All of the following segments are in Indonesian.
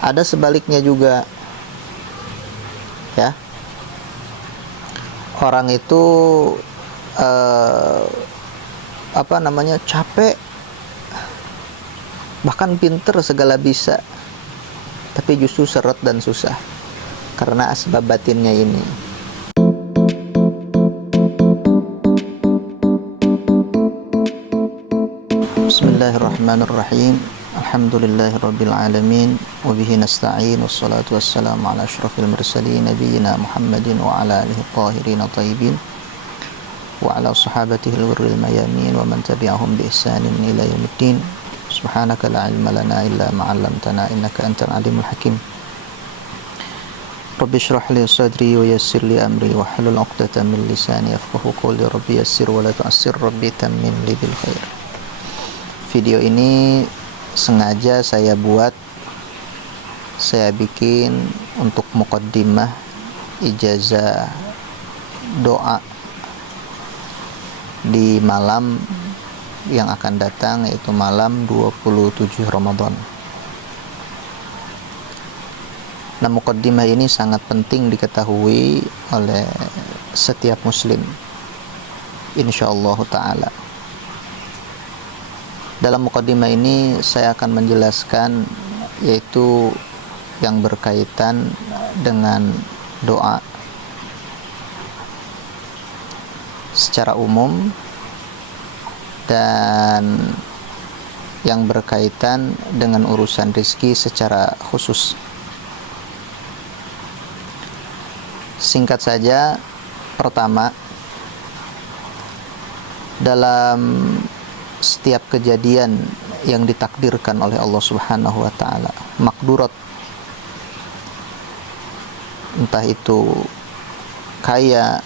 Ada sebaliknya juga, ya. Orang itu capek, bahkan pinter, segala bisa, tapi justru seret dan susah karena asbab batinnya ini. Bismillahirrahmanirrahim. Alhamdulillahirabbil alamin wa bihi nasta'in wassalatu wassalamu ala asyrafil mursalin nabiyina Muhammadin wa ala alihi tahirin thayyibin wa ala sahabatihi al-ghurril mayamin wa man tabi'ahum bi ihsanin ila yaumiddin. Subhanaka la ilma lana illa ma 'allamtana innaka antal alimul hakim. Rabbi shrah li sadri wa yassir li amri wa hlul 'uqdatam min lisani yafqahu qawli. Rabbi yassir wa la tu'assir, Rabbi tammin li bil khair. Video ini sengaja saya bikin untuk muqaddimah ijazah doa di malam yang akan datang, yaitu malam 27 Ramadan. Nah, muqaddimah ini sangat penting diketahui oleh setiap muslim, insyaallah ta'ala. Dalam muqaddimah ini saya akan menjelaskan yaitu yang berkaitan dengan doa secara umum dan yang berkaitan dengan urusan rezeki secara khusus. Singkat saja, pertama, dalam setiap kejadian yang ditakdirkan oleh Allah Subhanahu wa ta'ala, makdurat, entah itu kaya,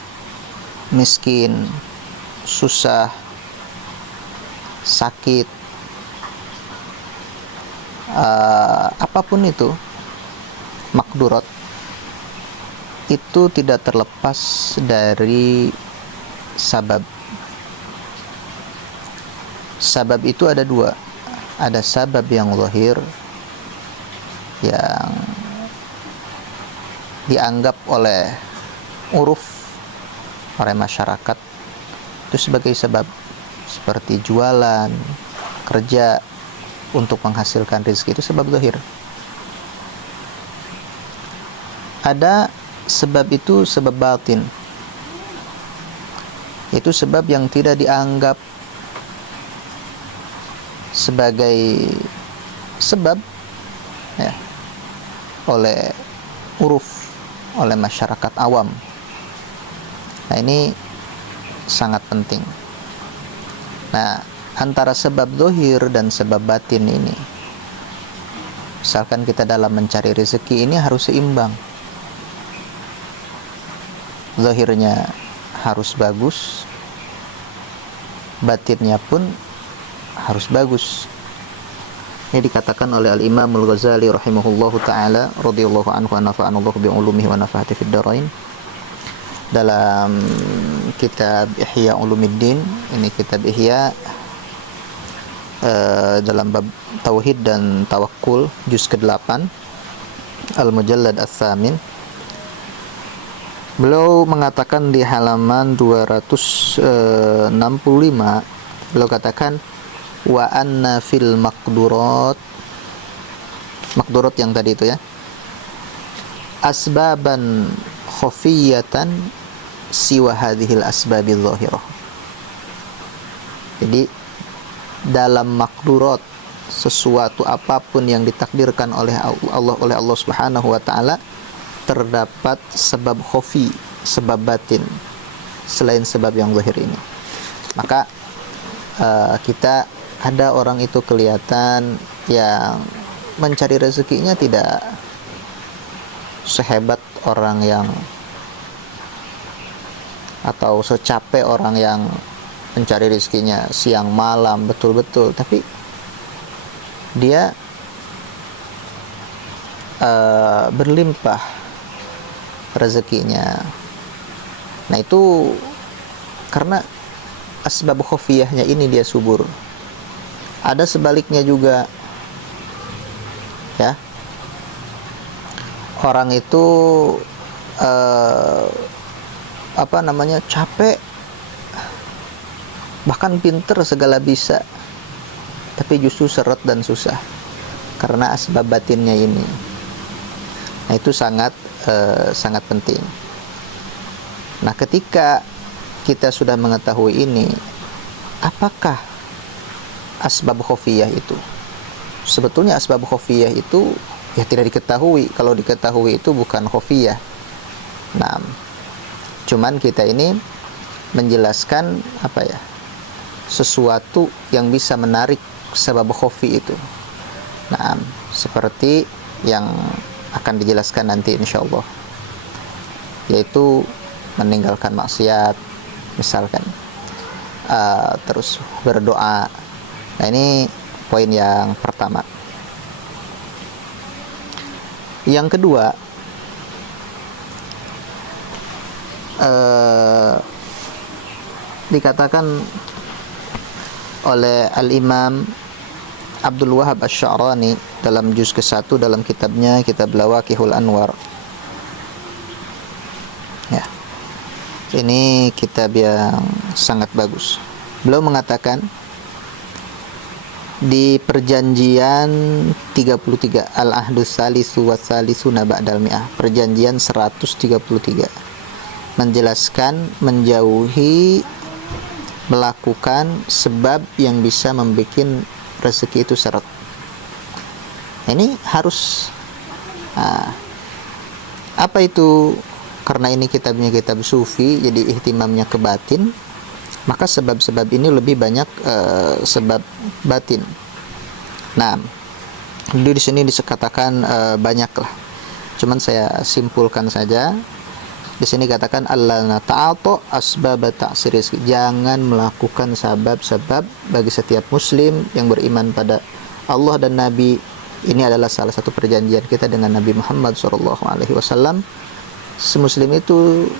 miskin, susah, sakit, apapun itu, makdurat itu tidak terlepas dari sabab. Sabab itu ada dua. Ada sabab yang zahir, yang dianggap oleh uruf, oleh masyarakat itu sebagai sebab, seperti jualan, kerja untuk menghasilkan rezeki, itu sebab zahir. Ada sebab itu sebab batin, itu sebab yang tidak dianggap sebagai sebab, ya, oleh uruf, oleh masyarakat awam. Nah, ini sangat penting. Nah, antara sebab zahir dan sebab batin ini, misalkan kita dalam mencari rezeki ini harus seimbang. Zahirnya harus bagus, batinnya pun harus bagus. Ini dikatakan oleh Al-Imam Al-Ghazali rahimahullahu ta'ala radhiyallahu anhu wa nafa'anallahu bi'ulumihi wa nafa'ati fid dharain, dalam kitab Ihya Ulumuddin. Ini kitab Ihya dalam bab tauhid dan tawakkul, juz ke-8, Al-Mujallad Ats-Tsamin. Beliau mengatakan di halaman 265, beliau katakan, wa anna fil makdurat yang tadi itu, ya, asbaban khafiyatan siwa hadhil asbabil zahirah. Jadi dalam makdurat, sesuatu apapun yang ditakdirkan oleh Allah Subhanahu wa ta'ala, terdapat sebab khafi, sebab batin, selain sebab yang zahir ini. Maka kita ada orang itu kelihatan yang mencari rezekinya tidak sehebat orang yang, atau secapek orang yang mencari rezekinya siang malam betul-betul, tapi dia berlimpah rezekinya. Nah, itu karena asbab khafiyahnya ini dia subur. Ada sebaliknya juga, ya, orang itu capek, bahkan pinter segala bisa, tapi justru seret dan susah karena asbab batinnya ini. Nah, itu sangat penting. Nah, ketika kita sudah mengetahui ini, apakah asbab khofiyah itu? Sebetulnya asbab khofiyah itu ya tidak diketahui. Kalau diketahui itu bukan khofiyah. Nah, cuman kita ini menjelaskan sesuatu yang bisa menarik sebab khofi itu. Nah, seperti yang akan dijelaskan nanti insyaallah, yaitu meninggalkan maksiat misalkan, terus berdoa. Nah, ini poin yang pertama. Yang kedua, dikatakan oleh Al-Imam Abdul Wahab Asy-Sya'rani dalam juz ke-1 dalam kitabnya Kitab Lawaqihul Anwar. Ya. Ini kitab yang sangat bagus. Beliau mengatakan di perjanjian 33 Al-Ahdus Salisu wa Salisuna Ba'dal Mi'ah, perjanjian 133, menjelaskan menjauhi melakukan sebab yang bisa membuat rezeki itu seret. Ini harus apa itu? Karena ini kitabnya kitab sufi, jadi ihtimamnya ke batin, maka sebab-sebab ini lebih banyak sebab batin. Nah, di sini dikatakan banyak lah. Cuman saya simpulkan saja. Di sini katakan allana ta'atu asbab ta'sir rizki. Jangan melakukan sebab-sebab bagi setiap muslim yang beriman pada Allah dan Nabi. Ini adalah salah satu perjanjian kita dengan Nabi Muhammad SAW. Semuslim itu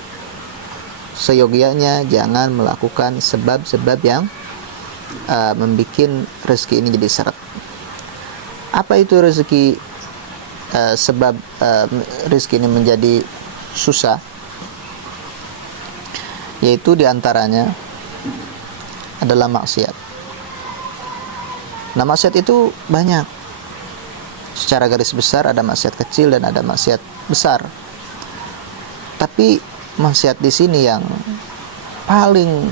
seyogianya jangan melakukan sebab-sebab yang membuat rezeki ini jadi seret. Apa itu rezeki? Sebab rezeki ini menjadi susah, yaitu diantaranya adalah maksiat. Nah, maksiat itu banyak. Secara garis besar ada maksiat kecil dan ada maksiat besar. Tapi maksiat di sini yang paling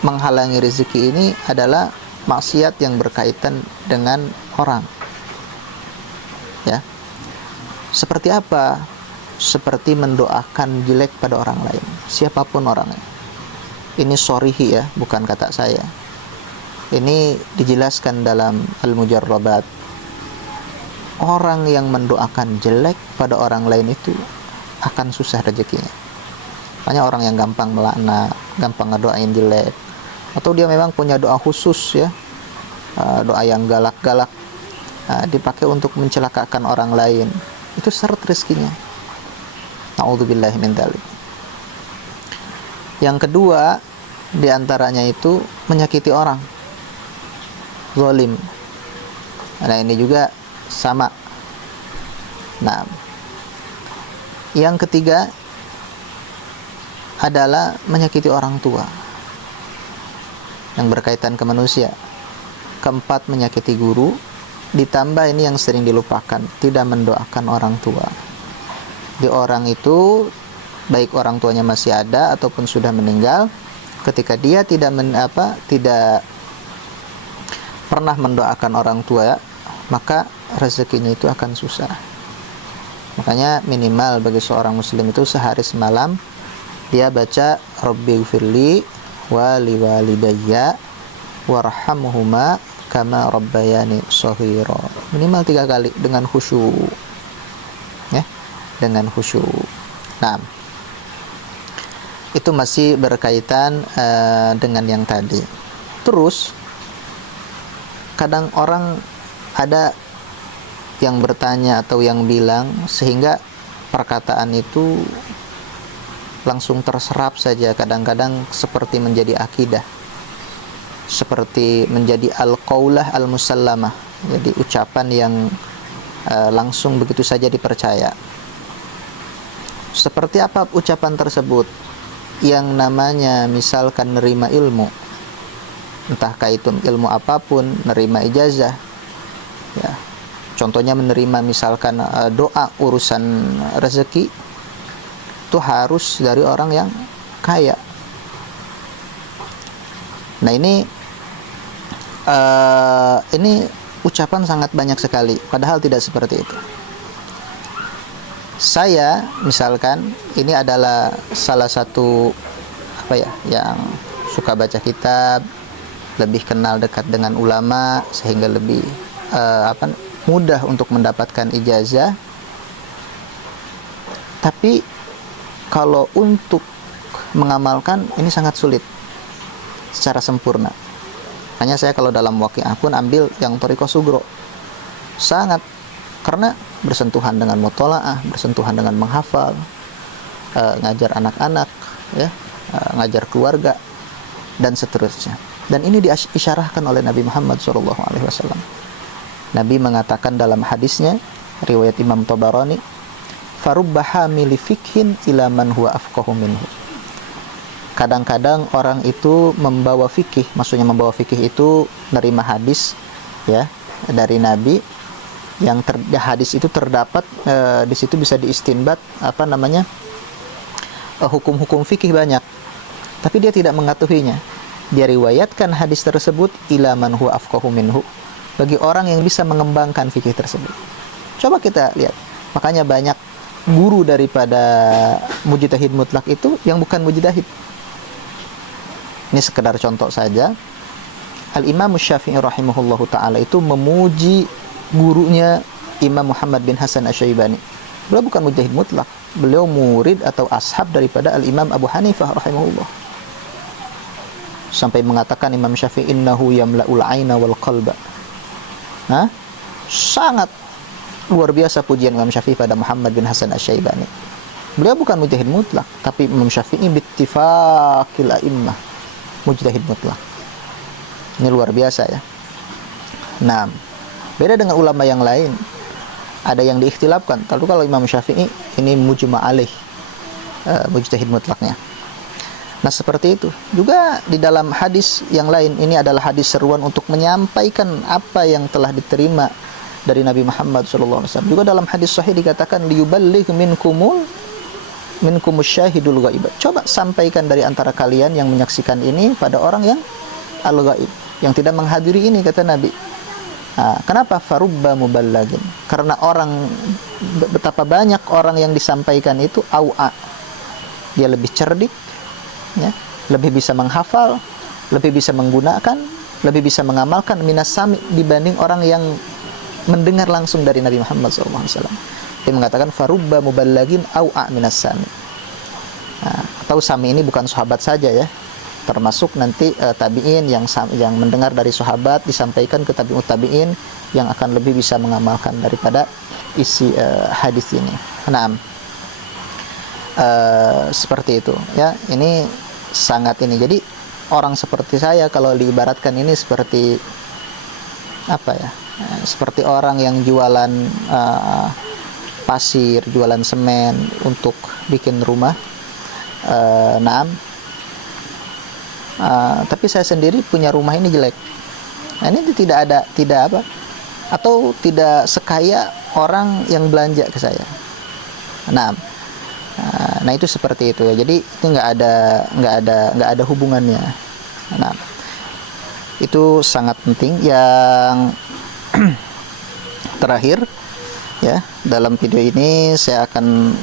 menghalangi rezeki ini adalah maksiat yang berkaitan dengan orang. Ya. Seperti apa? Seperti mendoakan jelek pada orang lain, siapapun orangnya. Ini shorihi ya, bukan kata saya. Ini dijelaskan dalam Al-Mujarrabat. Orang yang mendoakan jelek pada orang lain itu akan susah rezekinya. Banyak orang yang gampang melaknat, gampang ngedoain jelek, atau dia memang punya doa khusus ya, doa yang galak-galak, dipakai untuk mencelakakan orang lain. Itu seret rezekinya. Na'udzubillahi min dzalik. Yang kedua, diantaranya itu menyakiti orang, zalim. Nah, ini juga sama. Nah, yang ketiga adalah menyakiti orang tua yang berkaitan ke manusia. Keempat, menyakiti guru. Ditambah ini yang sering dilupakan, tidak mendoakan orang tua. Di orang itu, baik orang tuanya masih ada ataupun sudah meninggal, ketika dia tidak pernah mendoakan orang tua, maka rezekinya itu akan susah. Makanya minimal bagi seorang muslim itu sehari semalam dia baca Rabbighfirli wa liwalidayya warhamhuma kama rabbayani shaghira. Minimal 3 kali dengan khusyuk. Ya, dengan khusyuk. Nah, itu masih berkaitan dengan yang tadi. Terus kadang orang ada yang bertanya atau yang bilang sehingga perkataan itu langsung terserap saja, kadang-kadang seperti menjadi akidah, seperti menjadi al-qaulah al-musallamah, jadi ucapan yang langsung begitu saja dipercaya. Seperti apa ucapan tersebut? Yang namanya misalkan nerima ilmu, entahkah itu ilmu apapun, nerima ijazah, ya. Contohnya menerima misalkan doa urusan rezeki, itu harus dari orang yang kaya. Nah ini ucapan sangat banyak sekali, padahal tidak seperti itu. Saya misalkan ini adalah salah satu yang suka baca kitab, lebih kenal dekat dengan ulama, sehingga lebih mudah untuk mendapatkan ijazah. Tapi kalau untuk mengamalkan ini sangat sulit secara sempurna. Hanya saya kalau dalam waqiah pun ambil yang thariqah sugro, sangat, karena bersentuhan dengan mutola'ah, bersentuhan dengan menghafal, ngajar anak-anak, ya, ngajar keluarga, dan seterusnya. Dan ini diisyarahkan oleh Nabi Muhammad SAW. Nabi mengatakan dalam hadisnya, riwayat Imam Tabarani, farubba hamili fikhin ila man huwa afqahu minhu. Kadang-kadang orang itu membawa fikih, maksudnya membawa fikih itu nerima hadis, ya, dari Nabi, yang hadis itu terdapat di situ bisa diistinbat hukum-hukum fikih banyak, tapi dia tidak mengetahuinya. Dia riwayatkan hadis tersebut ila man huwa afqahu minhu, bagi orang yang bisa mengembangkan fikih tersebut. Coba kita lihat, makanya banyak guru daripada mujtahid mutlak itu yang bukan mujtahid. Ini sekedar contoh saja. Al-Imam Syafi'i rahimahullahu ta'ala itu memuji gurunya Imam Muhammad bin Hasan Asy-Syaibani. Beliau bukan mujtahid mutlak, beliau murid atau ashab daripada Al-Imam Abu Hanifah rahimahullah. Sampai mengatakan Imam Syafi'i, innahu yamla'ul aina wal qalba. Sangat luar biasa pujian Imam Syafi'i pada Muhammad bin Hasan Asy-Syaibani. Beliau bukan mujtahid mutlak, tapi Imam Syafi'i bittifaqil a'immah mujtahid mutlak. Ini luar biasa, ya. Nah, beda dengan ulama yang lain, ada yang diikhtilafkan. Lalu kalau Imam Syafi'i ini mujma' alaih, mujtahid mutlaknya. Nah, seperti itu. Juga di dalam hadis yang lain, ini adalah hadis seruan untuk menyampaikan apa yang telah diterima dari Nabi Muhammad SAW. Juga dalam hadis sahih dikatakan liyuballigh minkumus syahidul ghaib. Coba sampaikan dari antara kalian yang menyaksikan ini pada orang yang al-ghaib, yang tidak menghadiri ini, kata Nabi. Kenapa farubba muballagin? Karena betapa banyak orang yang disampaikan itu au'a, dia lebih cerdik, ya, lebih bisa menghafal, lebih bisa menggunakan, lebih bisa mengamalkan minas sami dibanding orang yang mendengar langsung dari Nabi Muhammad SAW. Dia mengatakan farubba muballagin au'a minas sami. Atau sami ini bukan sahabat saja, ya, termasuk nanti tabi'in yang mendengar dari sahabat disampaikan ke tabi'ut tabi'in yang akan lebih bisa mengamalkan daripada isi hadis ini. Nah, seperti itu, ya. Ini sangat ini. Jadi orang seperti saya kalau diibaratkan ini seperti seperti orang yang jualan pasir, jualan semen untuk bikin rumah. Tapi saya sendiri punya rumah ini jelek. Nah, ini tidak atau tidak sekaya orang yang belanja ke saya. Nah, itu seperti itu, ya. Jadi itu nggak ada hubungannya. Nah, itu sangat penting. Yang terakhir, ya, dalam video ini saya akan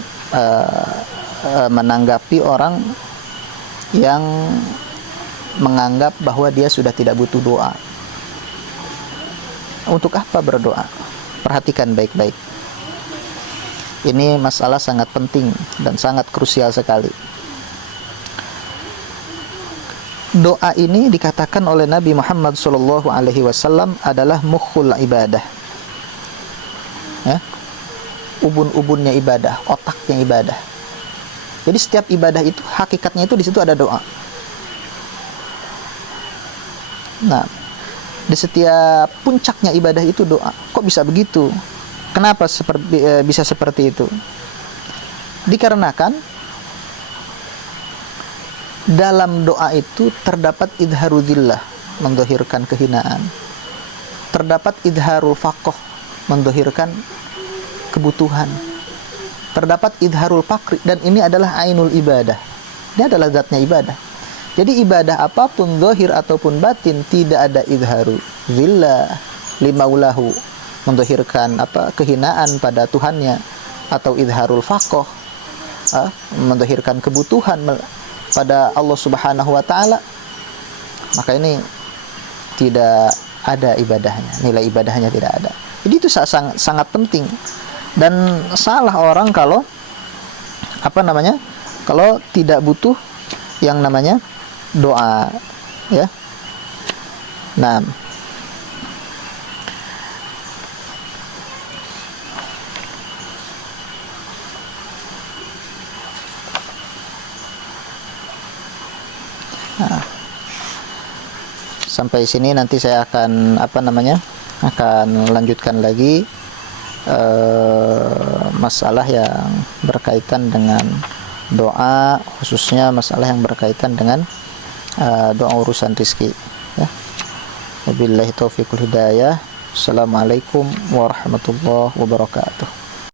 menanggapi orang yang menganggap bahwa dia sudah tidak butuh doa. Untuk apa berdoa? Perhatikan baik-baik. Ini masalah sangat penting dan sangat krusial sekali. Doa ini dikatakan oleh Nabi Muhammad SAW adalah mukhul ibadah, ya, ubun-ubunnya ibadah, otaknya ibadah. Jadi setiap ibadah itu hakikatnya itu di situ ada doa. Nah, di setiap puncaknya ibadah itu doa. Kok bisa begitu? Kenapa bisa seperti itu? Dikarenakan dalam doa itu terdapat idharu dhillah, mendhahirkan kehinaan. Terdapat idharul faqih, mendhahirkan kebutuhan. Terdapat idharul fakri, dan ini adalah ainul ibadah. Ini adalah zatnya ibadah. Jadi ibadah apapun, zahir ataupun batin, tidak ada idharu dhillah limaulahu, mendhahirkan kehinaan pada Tuhannya, atau idharul faqih, mendhahirkan kebutuhan pada Allah Subhanahu wa taala. Maka ini tidak ada ibadahnya, nilai ibadahnya tidak ada. Jadi itu sangat penting. Dan salah orang kalau kalau tidak butuh yang namanya doa, ya. Nah, sampai sini nanti saya akan akan lanjutkan lagi masalah yang berkaitan dengan doa, khususnya masalah yang berkaitan dengan doa urusan rizki, ya. Wabillahi taufiqul hidayah. Assalamualaikum warahmatullahi wabarakatuh.